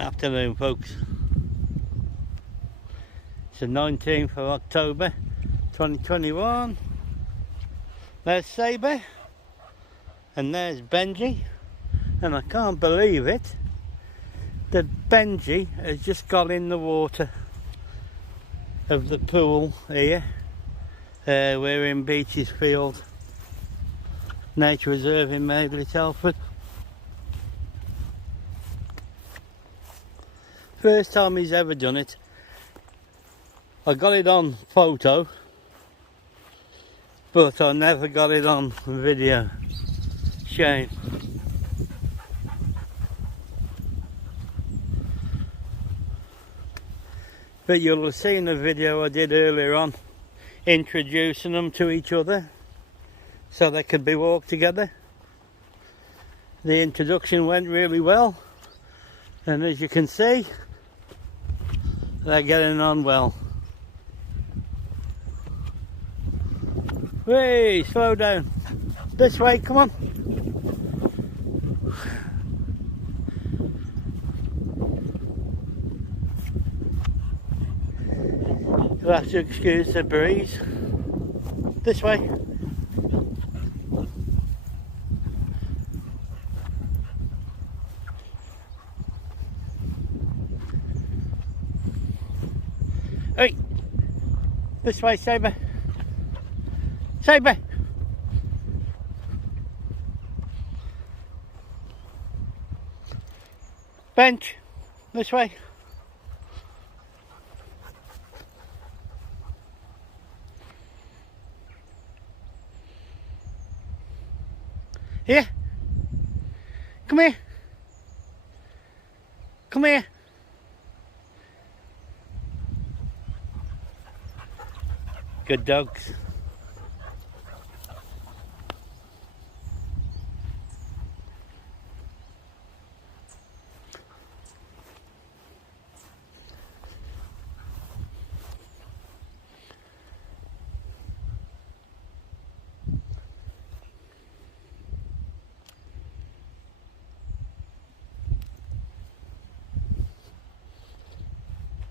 Afternoon, folks. It's the 19th of October 2021. There's Sabre and there's Benji, and I can't believe it that Benji has just got in the water of the pool here. We're in Beeches Field Nature Reserve in Madeley, Telford. First time he's ever done it. I got it on photo, but I never got it on video. Shame. But you'll have seen the video I did earlier on, introducing them to each other so they could be walked together. The introduction went really well, and as you can see, they're getting on well. Hey, slow down. This way, come on. You'll have to excuse the breeze. This way. Hey, this way, Sabre. Sabre. Bench, this way. Here. Come here. Come here. Good dogs.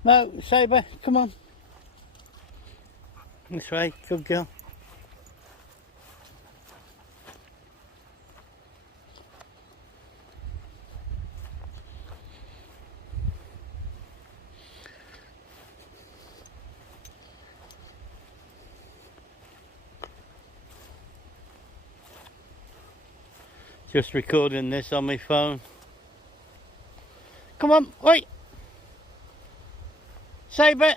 No, Sabre, come on. This way, good girl. Just recording this on my phone. Come on, wait. Sabre.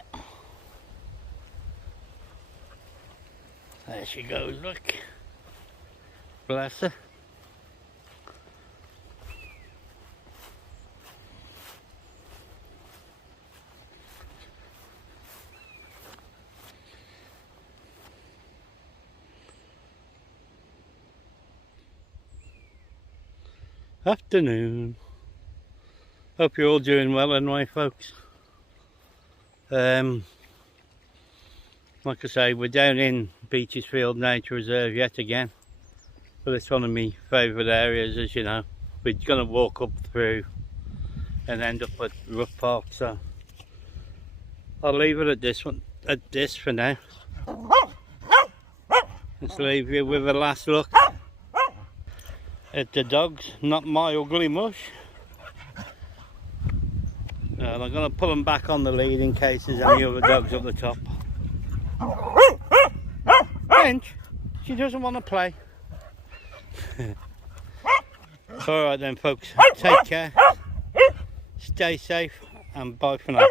There she goes, look. Bless her. Afternoon. Hope you're all doing well anyway, folks. Like I say, we're down in Beeches Field Nature Reserve yet again. But it's one of my favourite areas, as you know. We're going to walk up through and end up at Rough Park, so I'll leave it at this for now. Let's leave you with a last look at the dogs, not my ugly mush. I'm going to pull them back on the lead in case there's any other dogs up the top. Bench, she doesn't want to play. Alright then, folks, take care, stay safe, and bye for now.